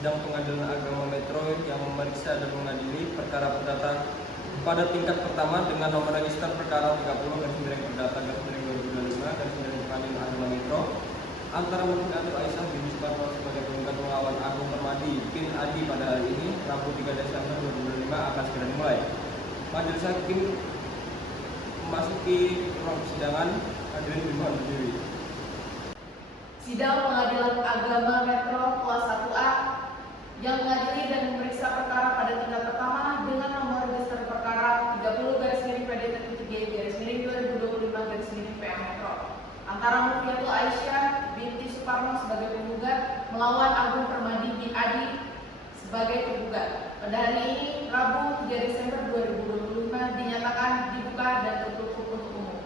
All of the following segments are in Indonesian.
Sidang Pengadilan Agama Metro yang memeriksa dan mengadili perkara perdata pada tingkat pertama dengan nomor register perkara 30 perdata 2025 Pengadilan Agama Metro antara Muftiatul Aisyah bin Suparno sebagai penggugat melawan Agung Permadi bin Adi pada hari ini Rabu 3 Desember 2025 akan segera dimulai. Majelis Hakim memasuki ruang persidangan. Hadirin dimohon berdiri. Sidang Pengadilan Agama Metro kelas 1A yang mengadili dan memeriksa perkara pada tingkat pertama dengan nomor register perkara 30/PD-3-2025-PA Metro antara Muftiatul Aisyah binti Suparno sebagai penggugat melawan Agung Permadi bin Adi sebagai penggugat. Pada hari ini Rabu 3 Desember 2025 dinyatakan dibuka dan tertutup untuk umum.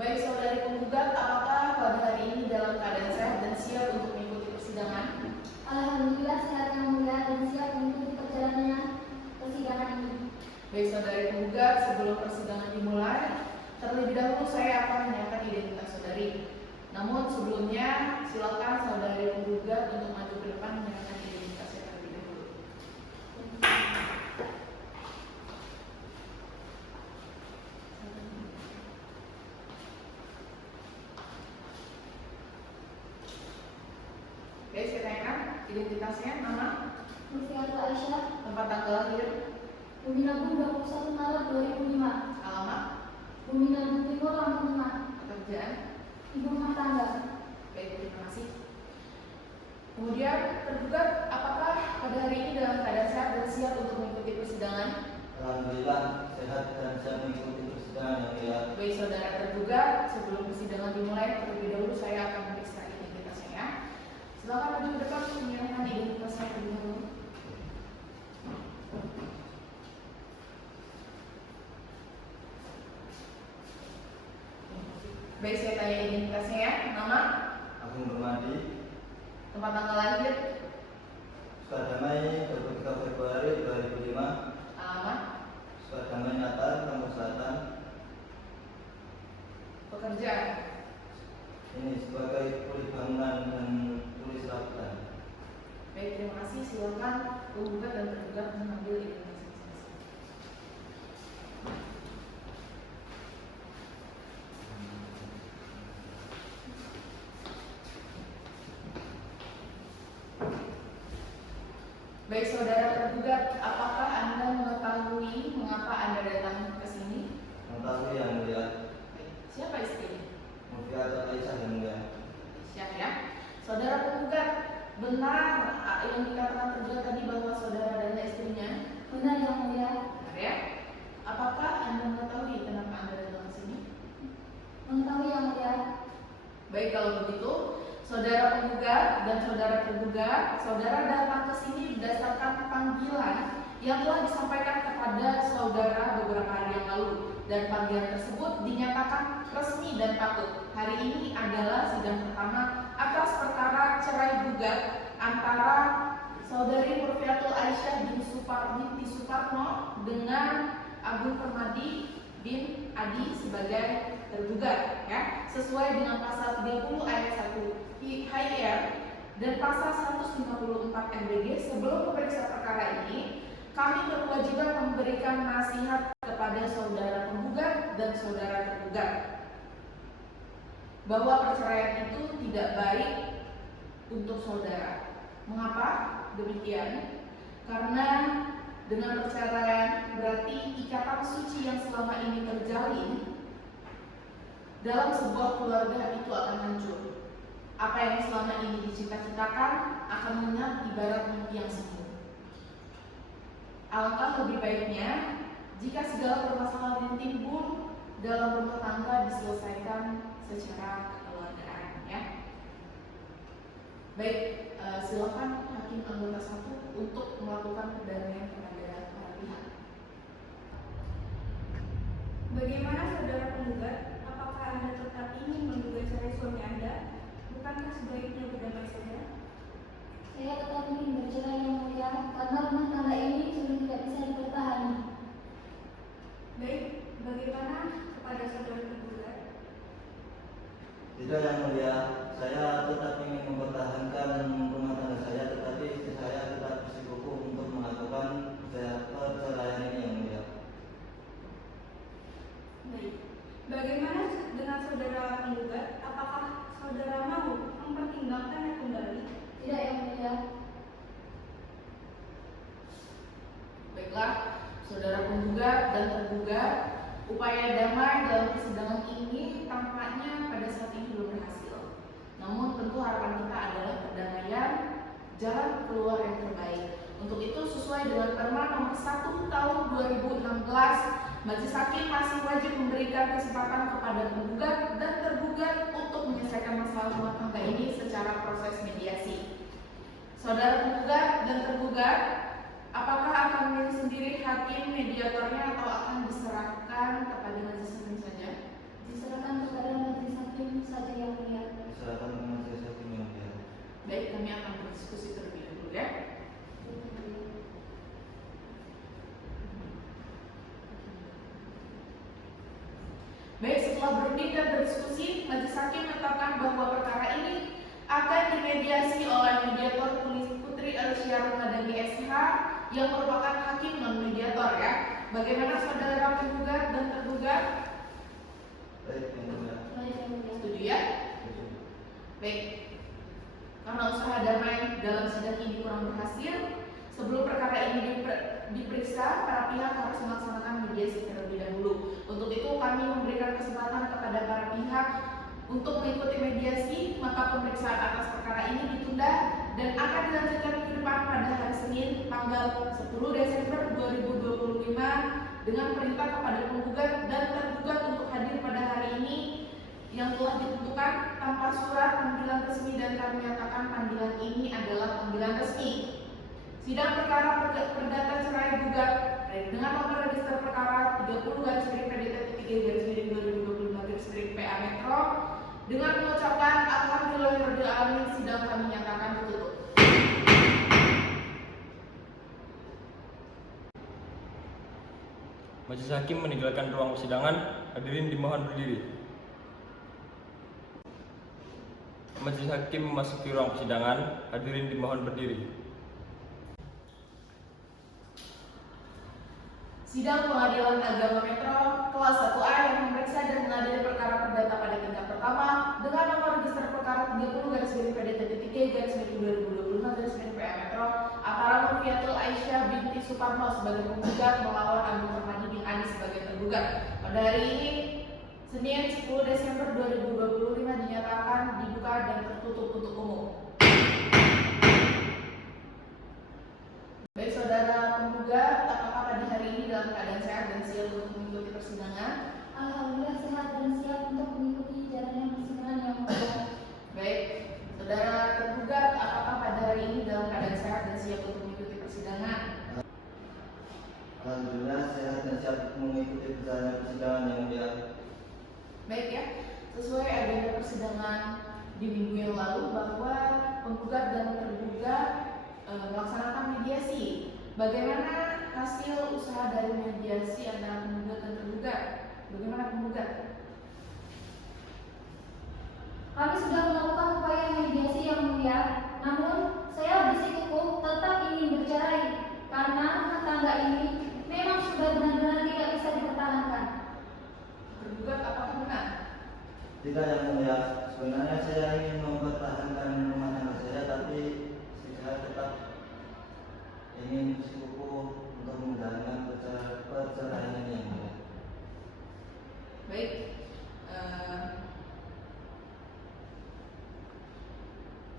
Baik saudari penggugat, apakah pada hari ini dalam keadaan sehat dan siap untuk mengikuti persidangan? Alhamdulillah sehat yang mulia dan siap mengikuti perjalanannya persidangan ini. Baik saudari penggugat, sebelum persidangan dimulai, terlebih dahulu saya akan menanyakan identitas saudari. Namun sebelumnya, silakan saudari penggugat untuk maju ke depan menanyakan identitasnya terlebih dahulu. Baik, saya tanyakan identitasnya, nama, Muftiatul Aisyah, tempat tanggal lahir, Bumi Nabung 21 Maret 2005, alamat, Bumi Nabung Timur Lampung Tengah, pekerjaan. ibu rumah tangga. Baik, terima kasih. Kemudian tergugat, apakah pada hari ini dalam keadaan sehat dan siap untuk mengikuti persidangan? Alhamdulillah sehat dan siap mengikuti persidangan yang mulia. Baik saudara tergugat, sebelum persidangan dimulai terlebih dahulu saya akan memeriksa identitasnya ya. Silakan maju ke depan untuk menyerahkan identitasnya terlebih dahulu. Baik, saya tanya identitasnya ya. Nama, Agung Permadi, tempat tanggal lahir, Sukadamai 23 Februari 2005, alamat, Sukadamai Natal, Lampung Selatan. pekerjaan. Ini sebagai kuli bangunan dan kuli serabutan. Baik, terima kasih. Silakan penggugat dan tergugat mengambil identitas masing-masing. Baik saudara tergugat, apakah Anda mengetahui mengapa Anda datang ke sini? Mengetahui yang mulia, Baik, siapa istrinya? Muftiatul Aisyah yang mulia. Siap ya. Saudara penggugat, benar yang dikatakan tergugat tadi bahwa saudara adalah istrinya? Benar yang mulia. Benar ya. Apakah Anda mengetahui kenapa Anda datang ke sini? Mengetahui yang mulia. Baik, kalau begitu, saudara penggugat dan saudara tergugat, saudara datang ke sini berdasarkan panggilan yang telah disampaikan kepada saudara beberapa hari yang lalu, dan panggilan tersebut dinyatakan resmi dan patut. Hari ini adalah sidang pertama atas perkara cerai gugat antara saudari Muftiatul Aisyah binti Suparno dengan Agung Permadi bin Adi sebagai tergugat ya, sesuai dengan pasal 30 ayat 1 HIR dan pasal 154 MBG. Sebelum memeriksa perkara ini, kami berkewajiban memberikan nasihat kepada saudara penggugat dan saudara tergugat bahwa perceraian itu tidak baik untuk saudara. Mengapa demikian? Karena dengan perceraian berarti ikatan suci yang selama ini terjalin dalam sebuah keluarga itu akan hancur. Apa yang selama ini dicita-citakan akan lenyap ibarat mimpi yang semu. Alangkah lebih baiknya jika segala permasalahan yang timbul dalam rumah tangga diselesaikan secara kekeluargaan ya. Baik, silakan hakim anggota 1 untuk melakukan pendamaian kepada para pihak. Bagaimana saudara penggugat? Apakah Anda tetap ingin menggugat cerai suami Anda? Bukankah sebaiknya berdamai saja? Saya tetap ingin bercerai yang mulia karena rumah tangga ini sudah tidak bisa dipertahani. Baik, bagaimana kepada saudara penggugat? Tidak yang mulia, saya tetap ingin mempertahankan rumah tangga saya, tetapi istri saya tetap bersikukuh untuk melakukan perceraian ini yang mulia. Baik. Bagaimana dengan saudara penggugat? Apakah saudara mau mempertimbangkannya kembali? Tidak yang mulia. Baiklah, saudara penggugat dan tergugat, upaya damai dalam persidangan ini tampaknya pada saat ini belum berhasil. Namun tentu harapan kita adalah perdamaian, jalan keluar yang terbaik. Untuk itu sesuai dengan Perma nomor 1 tahun 2016, Majelis Hakim masih wajib memberikan kesempatan kepada penggugat dan tergugat untuk menyelesaikan masalah rumah tangga ini secara proses mediasi. Saudara penggugat dan tergugat, apakah akan memilih sendiri hakim mediatornya atau akan diserahkan kepada majelis hakim saja? Diserahkan kepada majelis hakim saja yang mulia. Silakan majelis hakim yang mulia. Baik, kami akan berdiskusi terlebih dahulu ya. Baik, setelah berunding dan berdiskusi, majelis hakim menetapkan bahwa perkara ini akan dimediasi oleh mediator Putri Alicia Runadani SH yang merupakan hakim non mediator ya. Bagaimana saudara penggugat dan tergugat? Baik yang mulia. Baik yang mulia. Setuju ya? Baik. Karena usaha damai dalam sidang ini kurang berhasil, sebelum perkara ini diperiksa, para pihak harus melaksanakan mediasi terlebih dahulu. Untuk itu kami memberikan kesempatan kepada para pihak untuk mengikuti mediasi, maka pemeriksaan atas perkara ini ditunda dan akan dilanjutkan minggu depan pada hari Senin tanggal 10 Desember 2025 dengan perintah kepada penggugat dan tergugat untuk hadir pada hari ini yang telah ditentukan tanpa surat panggilan resmi dan kami nyatakan panggilan ini adalah panggilan resmi. Sidang perkara perdata cerai gugat dengan nomor register perkara 30/PDT-3/2025/PA Metro dengan mengucapkan alhamdulillahirobbilalamin, sidang kami nyatakan ditutup. Majelis hakim meninggalkan ruang persidangan. Hadirin dimohon berdiri. Majelis hakim memasuki ruang persidangan. Hadirin dimohon berdiri. Sidang Pengadilan Agama Metro kelas 1A yang memeriksa dan mengadili perkara perdata pada tingkat pertama dengan nomor register perkara 30/PDT-3/2025/PA Metro antara Nurfiatul Aisyah binti Suparno sebagai penggugat melawan Agung Rahmadi bin Anis sebagai tergugat. Pada hari ini Senin 10 Desember 2025 dinyatakan dibuka dan tertutup untuk umum. Baik saudara penggugat, apakah pada hari ini dalam keadaan sehat dan siap untuk mengikuti persidangan? Alhamdulillah sehat dan siap untuk mengikuti jalannya persidangan yang mulia. Baik, saudara tergugat, apakah pada hari ini dalam keadaan sehat dan siap untuk mengikuti persidangan? Alhamdulillah sehat dan siap mengikuti perjalanan persidangan yang mulia. Baik ya, sesuai agenda persidangan di minggu yang lalu bahwa penggugat dan tergugat melaksanakan mediasi. Bagaimana hasil usaha dari mediasi antara penggugat dan tergugat? Bagaimana penggugat? Kami sudah melakukan upaya mediasi yang mulia, namun saya bersikukuh tetap ingin bercerai karena rumah tangga ini memang sudah benar-benar tidak bisa dipertahankan. Tergugat apakah benar? Tidak yang mulia, sebenarnya saya ingin mempertahankan rumah tangga saya, tapi saya tetap ingin bersikukuh untuk menjalankan perceraian ini yang mulia. Baik,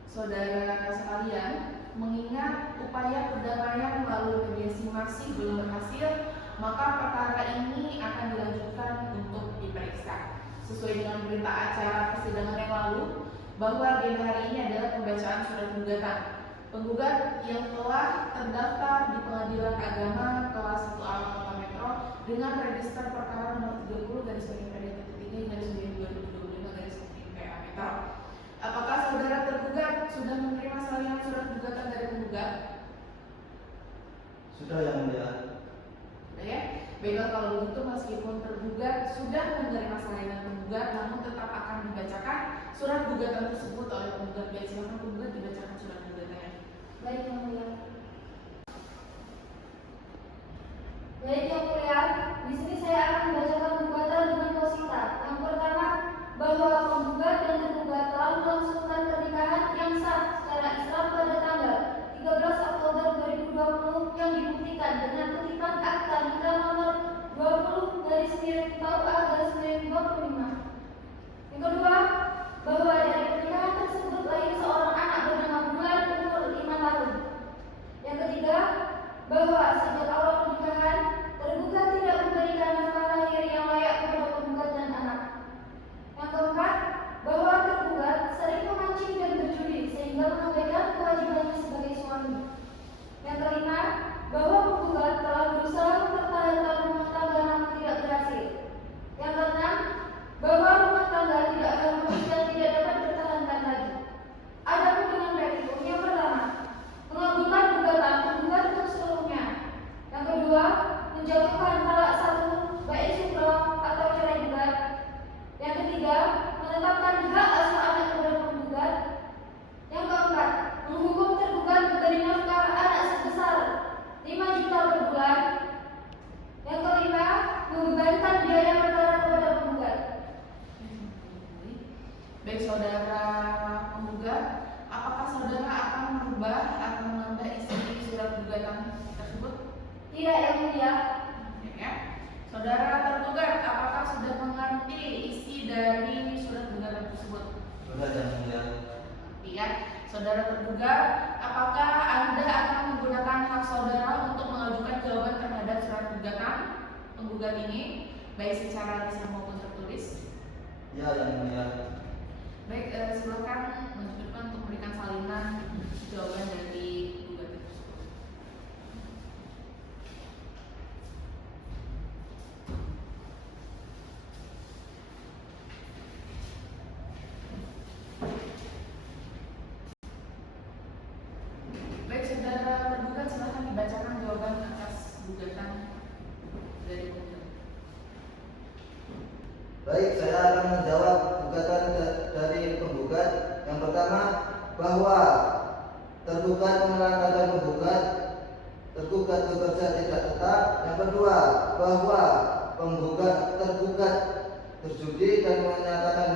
saudara sekalian, mengingat upaya perdamaian melalui mediasi masih belum berhasil, maka perkara ini akan dilanjutkan untuk diperiksa. Sesuai dengan berita acara persidangan yang lalu, bahwa agenda hari ini adalah pembacaan surat gugatan. Penggugat yang telah terdaftar di Pengadilan Agama kelas 1A Kota Metro dengan register perkara nomor 30/PDT-3/2025/PA Metro. Apakah saudara tergugat sudah menerima salinan surat gugatan dari penggugat? Sudah yang mulia. Sudah ya? Baiklah, kalau begitu meskipun tergugat sudah menerima salinan penggugat, namun tetap akan dibacakan surat gugatan tersebut oleh penggugat. Baik, silakan penggugat dibacakan surat gugatannya. Baik yang mulia. Baik yang mulia, di sini saya akan membacakan gugatan dengan posita. Yang pertama, bahwa penggugat dan tergugat telah melangsungkan pernikahan yang sah secara Islam pada tanggal 13 Oktober 2020 yang dibuktikan dengan kutipan akta nikah nomor 20/TAU/2025. Yang kedua, bahwa dari pernikahan tersebut lahir seorang anak bernama Bulan umur 5 tahun. Yang ketiga, bahwa sejak awal pernikahan tergugat tidak memberikan nafkah lahir yang layak kepada penggugat dan anak. Yang keempat, bahwa tergugat sering memancing dan berjudi sehingga mengabaikan kewajibannya sebagai suami. Yang kelima, bahwa penggugat telah berusaha mempertahankan rumah tangga namun tidak berhasil. Yang keenam, bahwa rumah tangga tidak harmonis dan tidak dapat dipertahankan lagi. Adapun dengan petitum yang pertama, mengabulkan gugatan penggugat untuk seluruhnya. Yang kedua, menjatuhkan talak satu, baik sukro atau cerai gugat. Yang ketiga, menetapkan hak asuh anak kepada penggugat. Yang keempat, menghukum tergugat memberi nafkah anak sebesar 5 juta per bulan. Yang kelima, membebankan biaya perkara kepada penggugat. Baik, saudara penggugat, apakah saudara akan merubah atau menambah isi surat gugatan tersebut? Tidak yang mulia. Ya. Saudara tergugat, apakah sudah mengerti isi dari surat gugatan tersebut? Sudah yang mulia. Iya. Saudara tergugat, apakah Anda akan menggunakan hak saudara untuk mengajukan jawaban terhadap surat gugatan penggugat ini, baik secara lisan maupun tertulis? Ya yang mulia. Baik, silakan maju ke depan untuk memberikan salinan jawaban dari gugatan tersebut. Baik, saudara tergugat, silakan dibacakan jawaban atas gugatan dari penggugat. Baik, saya akan menjawab gugatan dari penggugat. Yang pertama, bahwa tergugat menerangkan tergugat bekerja tidak tetap. Yang kedua, bahwa tergugat berjudi dan menyatakan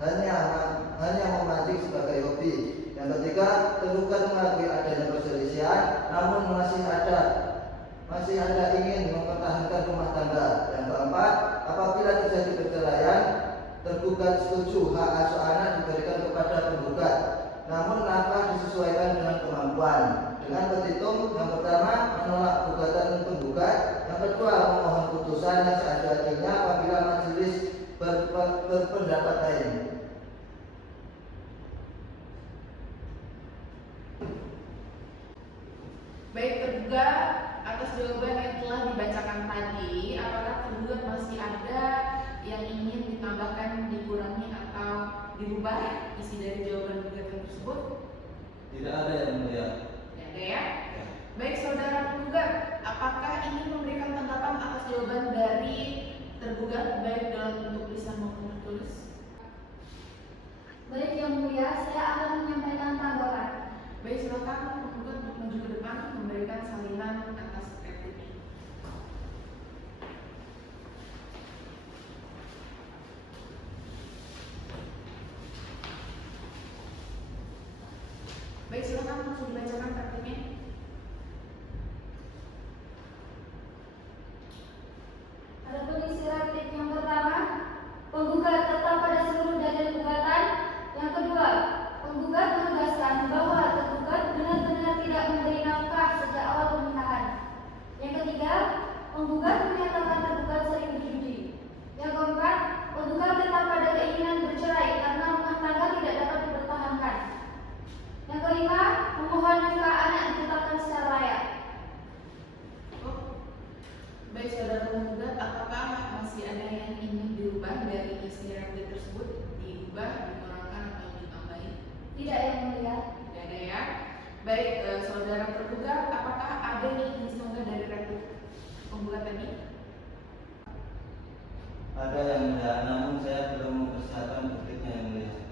hanya memancing sebagai hobi. Yang ketiga, tergugat mengakui adanya perselisihan, namun masih ada ingin mempertahankan rumah tangga. Yang keempat, apabila terjadi perceraian, tergugat setuju hak asuh anak diberikan kepada penggugat, namun nafkah disesuaikan dengan kemampuan. Dengan petitum, yang pertama menolak gugatan penggugat, yang kedua memohon putusan yang seadil-adilnya apabila majelis berpendapat lain. Baik, tergugat, atas jawaban yang telah dibacakan tadi, apakah tergugat masih ada yang ingin ditambahkan, dikurangi, atau dirubah isi dari jawaban gugatan tersebut? Tidak ada yang mulia. Tidak ada ya? Baik, saudara penggugat, apakah ingin memberikan tanggapan atas jawaban dari tergugat, baik dalam bentuk lisan maupun tertulis? Baik yang mulia, saya akan menyampaikan tanggapan. Baik, silakan penggugat untuk maju ke depan memberikan salinan atas replika. Baik, silakan langsung dibacakan praktiknya. Adapun isi replik yang pertama, penggugat tetap pada seluruh dalil gugatan. Yang kedua, penggugat menegaskan bahwa tergugat benar-benar tidak memberi nafkah sejak awal pernikahan. Yang ketiga, penggugat menyatakan tergugat sering berjudi. Yang keempat, penggugat tetap pada keinginan bercerai karena rumah tangga tidak dapat dipertahankan. Yang kelima, memohon nafkah anak ditetapkan secara layak. Baik, saudara penggugat, apakah masih ada yang ingin dirubah dari isi replik tersebut? Diubah, dikurangkan, atau ditambahin? Tidak yang mulia. Tidak ada ya. Baik, saudara tergugat, apakah ada yang ingin disanggah dari replik penggugat tadi? Ada yang mulia, namun saya belum mempersiapkan buktinya yang mulia.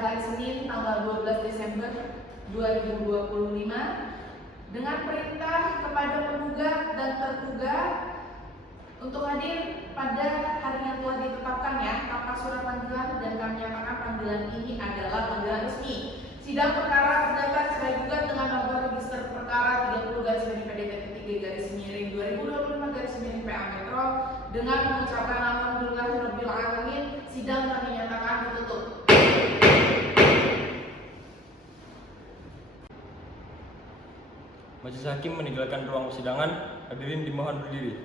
hari Senin tanggal 12 Desember 2025 dengan perintah kepada penggugat dan tergugat untuk hadir pada hari yang telah ditetapkan ya tanpa surat panggilan, dan kami nyatakan panggilan ini adalah panggilan resmi. Sidang perkara terdaftar sebagai gugat dengan nomor register perkara 30/PDP-3/2025/PA Metro dengan mengucapkan alhamdulillahirabbil alamin. Sidang kami nyatakan ditutup. Majelis Hakim meninggalkan ruang persidangan. Hadirin dimohon berdiri.